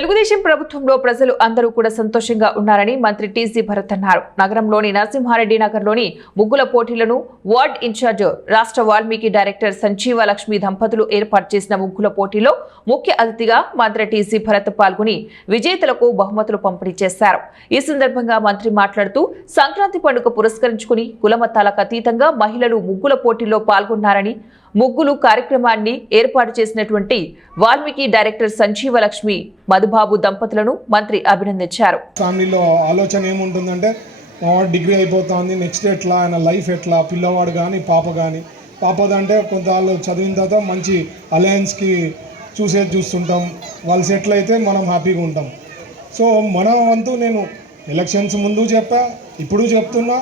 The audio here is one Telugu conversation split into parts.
తెలుగుదేశం ప్రభుత్వంలో ప్రజలు అందరూ కూడా సంతోషంగా ఉన్నారని మంత్రి టీజీ భరత్ అన్నారు. నగరంలోని నరసింహారెడ్డి నగర్లోని ముగ్గుల పోటీలను వార్డ్ ఇన్ఛార్జ్ రాష్ట్ర వాల్మీకి డైరెక్టర్ సంజీవ లక్ష్మి దంపతులు ఏర్పాటు చేసిన ముగ్గుల పోటీలో ముఖ్య అతిథిగా మంత్రి టీజీ భరత్ పాల్గొని విజేతలకు బహుమతులు పంపిణీ చేశారు. ఈ సందర్భంగా మంత్రి మాట్లాడుతూ సంక్రాంతి పండుగ పురస్కరించుకుని కులమతాలకు అతీతంగా మహిళలు ముగ్గుల పోటీల్లో పాల్గొన్నారని, ముగ్గులు కార్యక్రమాన్ని ఏర్పాటు చేసినటువంటి వాల్మీకి డైరెక్టర్ సంజీవ లక్ష్మి మధుబాబు దంపతులను మంత్రి అభినందించారు. ఫ్యామిలీలో ఆలోచన ఏముంటుందంటే డిగ్రీ అయిపోతుంది, నెక్స్ట్ ఎట్లా, ఆయన లైఫ్ ఎట్లా, పిల్లవాడు కానీ పాపదంటే కొంత వాళ్ళు చదివిన తర్వాత మంచి అలయన్స్కి చూస్తుంటాం. వాళ్ళు సెటిల్ అయితే మనం హ్యాపీగా ఉంటాం. సో మన వంతు నేను ఎలక్షన్స్ ముందు చెప్పా, ఇప్పుడు చెప్తున్నా,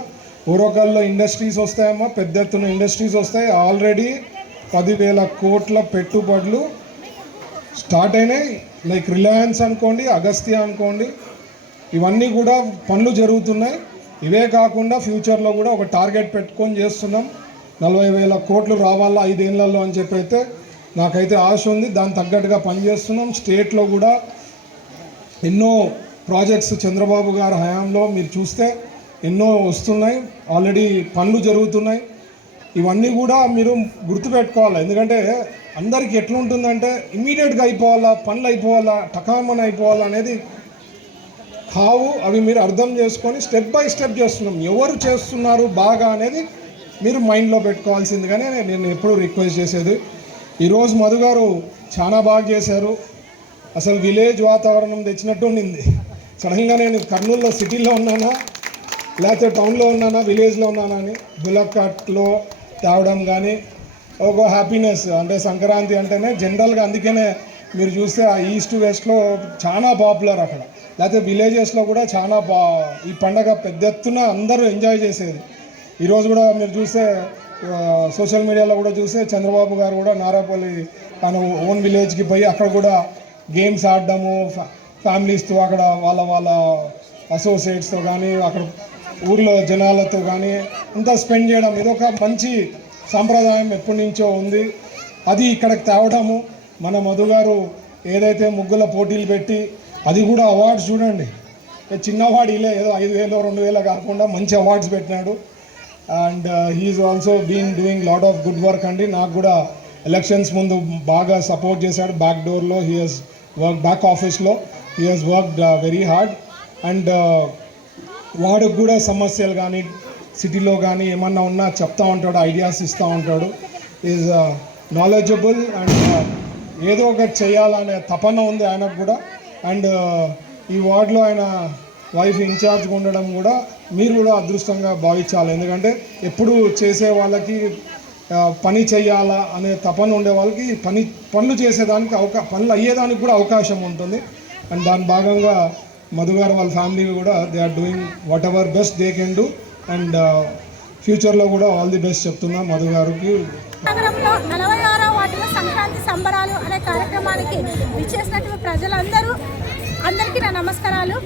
ఊరకల్లో ఇండస్ట్రీస్ వస్తాయమ్మా, పెద్ద ఎత్తున ఇండస్ట్రీస్ వస్తాయి. ఆల్రెడీ 10,000 కోట్ల పెట్టుబడులు స్టార్ట్ అయినాయి. లైక్ రిలయన్స్ అనుకోండి, అగస్త్య అనుకోండి, ఇవన్నీ కూడా పనులు జరుగుతున్నాయి. ఇవే కాకుండా ఫ్యూచర్లో కూడా ఒక టార్గెట్ పెట్టుకొని చేస్తున్నాం. 40,000 కోట్లు రావాలా 5 ఏళ్లలో అని చెప్పి అయితే నాకైతే ఆశ ఉంది. దాని తగ్గట్టుగా పనిచేస్తున్నాం. స్టేట్లో కూడా ఎన్నో ప్రాజెక్ట్స్ చంద్రబాబు గారి హయాంలో మీరు చూస్తే ఎన్నో వస్తున్నాయి, ఆల్రెడీ పనులు జరుగుతున్నాయి. ఇవన్నీ కూడా మీరు గుర్తుపెట్టుకోవాలి. ఎందుకంటే అందరికీ ఎట్లుంటుందంటే ఇమ్మీడియట్గా అయిపోవాలా, పనులు అయిపోవాలా, టకామని అయిపోవాలా అనేది కావు. అవి మీరు అర్థం చేసుకొని స్టెప్ బై స్టెప్ చేస్తున్నాం. ఎవరు చేస్తున్నారు బాగా అనేది మీరు మైండ్లో పెట్టుకోవాల్సిందిగానే నేను ఎప్పుడు రిక్వెస్ట్ చేసేది. ఈరోజు మధు గారు చాలా బాగా చేశారు. అసలు విలేజ్ వాతావరణం తెచ్చినట్టు ఉండింది. సడన్గా నేను కర్నూలులో సిటీలో ఉన్నానా, లేకపోతే టౌన్లో ఉన్నానా, విలేజ్లో ఉన్నానా అని బులక్కాట్లో తేవడం కానీ ఒక హ్యాపీనెస్. అంటే సంక్రాంతి అంటేనే జనరల్గా అందుకనే మీరు చూస్తే ఆ ఈస్ట్ వెస్ట్లో చాలా పాపులర్ అక్కడ, లేకపోతే విలేజెస్లో కూడా చాలా ఈ పండగ పెద్ద ఎత్తున అందరూ ఎంజాయ్ చేసేది. ఈరోజు కూడా మీరు చూస్తే సోషల్ మీడియాలో కూడా చూస్తే చంద్రబాబు గారు కూడా నారాపల్లి తన ఓన్ విలేజ్కి పోయి అక్కడ కూడా గేమ్స్ ఆడడము, ఫ్యామిలీస్తో అక్కడ వాళ్ళ అసోసియేట్స్తో కానీ అక్కడ ఊర్లో జనాలతో కానీ అంతా స్పెండ్ చేయడం, ఇదొక మంచి సాంప్రదాయం ఎప్పటి నుంచో ఉంది. అది ఇక్కడికి తేవడము, మన మధు గారు ఏదైతే ముగ్గుల పోటీలు పెట్టి అది కూడా అవార్డ్స్ చూడండి, చిన్న అవార్డు ఇలా ఏదో 5,000 2,000 కాకుండా మంచి అవార్డ్స్ పెట్టినాడు. And he's also been doing lot of good work అండి. నాకు కూడా ఎలక్షన్స్ ముందు బాగా సపోర్ట్ చేశాడు. బ్యాక్ డోర్లో హీ హెస్ వర్క్, బ్యాక్ ఆఫీస్లో he has worked very hard. And వాడికి కూడా సమస్యలు కానీ సిటీలో కానీ ఏమన్నా ఉన్నా చెప్తా ఉంటాడు, ఐడియాస్ ఇస్తూ ఉంటాడు. ఈజ్ నాలెడ్జబుల్ అండ్ ఏదో ఒకటి చేయాలనే తపన ఉంది ఆయనకు కూడా. అండ్ ఈ వార్డులో ఆయన వైఫ్ ఇన్ఛార్జ్గా ఉండడం కూడా మీరు కూడా అదృష్టంగా భావించాలి. ఎందుకంటే ఎప్పుడు చేసే వాళ్ళకి పని చేయాలా అనే తపన ఉండే వాళ్ళకి పనులు చేసేదానికి పనులు అయ్యేదానికి కూడా అవకాశం ఉంటుంది. అండ్ దాని భాగంగా మధు గారు వాళ్ళ ఫ్యామిలీ కూడా they are doing whatever best they can do. And ఫ్యూచర్లో కూడా ఆల్ ది బెస్ట్ చెప్తున్నా మధు గారికి. నగరంలో 46వ వార్డులో సంక్రాంతి సంబరాలు అనే కార్యక్రమానికి విచ్చేసినటువంటి అందరికీ నా నమస్కారాలు.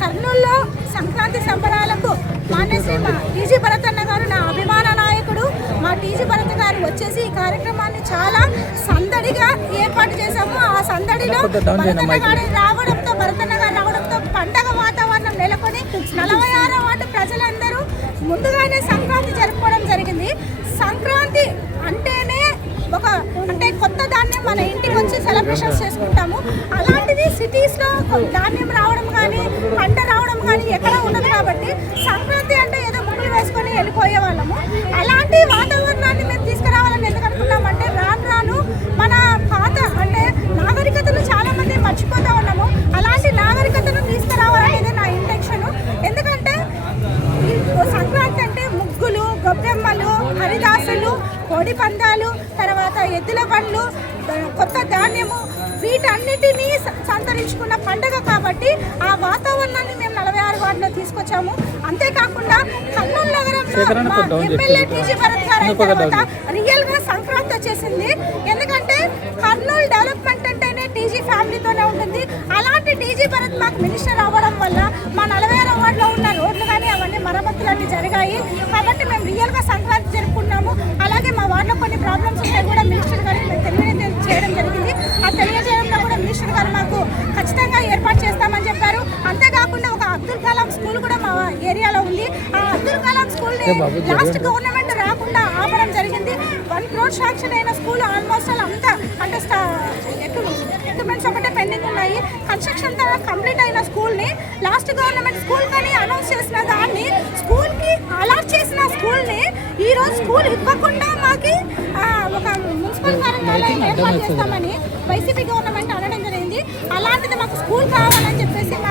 కర్నూలులో సంక్రాంతి సంబరాలకు మాన్యశ్రీ మా టీజీ భరత్ అన్న గారు నా అభిమాన నాయకుడు. మా టీజీ భరత్ గారు వచ్చేసి ఈ కార్యక్రమాన్ని చాలా సందడిగా ఏర్పాటు చేశాము. ఆ సందడిలో భరతన్న గారు రావడంతో పండగ వాతావరణం నెలకొని 46వ వార్డు ప్రజలందరూ ముందుగానే సంక్రాంతి జరుపుకోవడం జరిగింది. సంక్రాంతి అంటేనే అంటే కొత్త ధాన్యం మన ఇంటికి వచ్చి సెలబ్రేషన్స్ చేసుకుంటాము. అలాంటిది సిటీస్లో ధాన్యం రావడం కానీ పంట రావడం కానీ ఎక్కడ ఉండదు. కాబట్టి సంక్రాంతి అంటే ఏదో ముగ్గులు వేసుకొని వెళ్ళిపోయే వాళ్ళము. అలాంటి వాతావరణాన్ని మేము తీసుకురావాలని ఎందుకు అనుకున్నామంటే రాను మన పాత అంటే నాగరికతను చాలామంది మర్చిపోతూ ఉన్నాము. అలాంటి నాగరికతను తీసుకురావాలనేది నా ఇంటెన్షన్. ఎందుకంటే సంక్రాంతి అంటే ముగ్గులు, గొబ్బెమ్మలు, హరిదాసులు, కోడి పందాలు, తర్వాత ఎద్దుల బండ్లు, కొత్త ధాన్యము, వీటన్నిటినీ సంతరించుకున్న పండుగ. కాబట్టి ఆ వాతావరణాన్ని మేము 46 వార్డులో తీసుకొచ్చాము. అంతేకాకుండా కర్నూలు నగరంలో ఎమ్మెల్యే టీజీ భరత్ గారు అయిన తర్వాత రియల్గా సంక్రాంతి వచ్చేసింది. ఎందుకంటే కర్నూలు డెవలప్మెంట్ అంటేనే టీజీ ఫ్యామిలీతోనే ఉంటుంది. అలాంటి టీజీ భరత్ మాకు మినిస్టర్ అవ్వడం వల్ల మా 46వ వార్డులో ఉన్న రోడ్లు కానీ అవన్నీ మరమ్మతులన్నీ జరిగాయి. కాబట్టి మేము రియల్గా సంక్రాంతి జరుపుకున్నాము. అలాగే మా వార్డులో కొన్ని ప్రాబ్లమ్స్ ఉన్నాయి కూడా మినిస్టర్ గారు చేయడం జరిగింది. ఆ తెలియజేయడంలో కూడా మినిస్టర్ గారు మాకు ఖచ్చితంగా స్కూల్ కూడా మా ఏరియాలో ఉంది. ఆ అబ్దుల్ కలాం స్కూల్ని లాస్ట్ గవర్నమెంట్ రాకుండా ఆపడం జరిగింది. 1 crore శాంక్షన్ అయిన స్కూల్ ఆల్మోస్ట్ అంతా అంటే ఎక్విప్మెంట్స్ ఒకటే పెండింగ్ ఉన్నాయి. కన్స్ట్రక్షన్ కంప్లీట్ అయిన స్కూల్ని లాస్ట్ గవర్నమెంట్ స్కూల్ కానీ అనౌన్స్ చేసిన దాన్ని స్కూల్కి అలాట్ చేసిన స్కూల్ని ఈరోజు స్కూల్ ఇవ్వకుండా మాకు ఒక మున్సిపల్ కార్యాలయం ఏర్పాటు చేస్తామని వైసీపీ గవర్నమెంట్ అనడం జరిగింది. అలాంటిది మాకు స్కూల్ కావాలని చెప్పేసి మా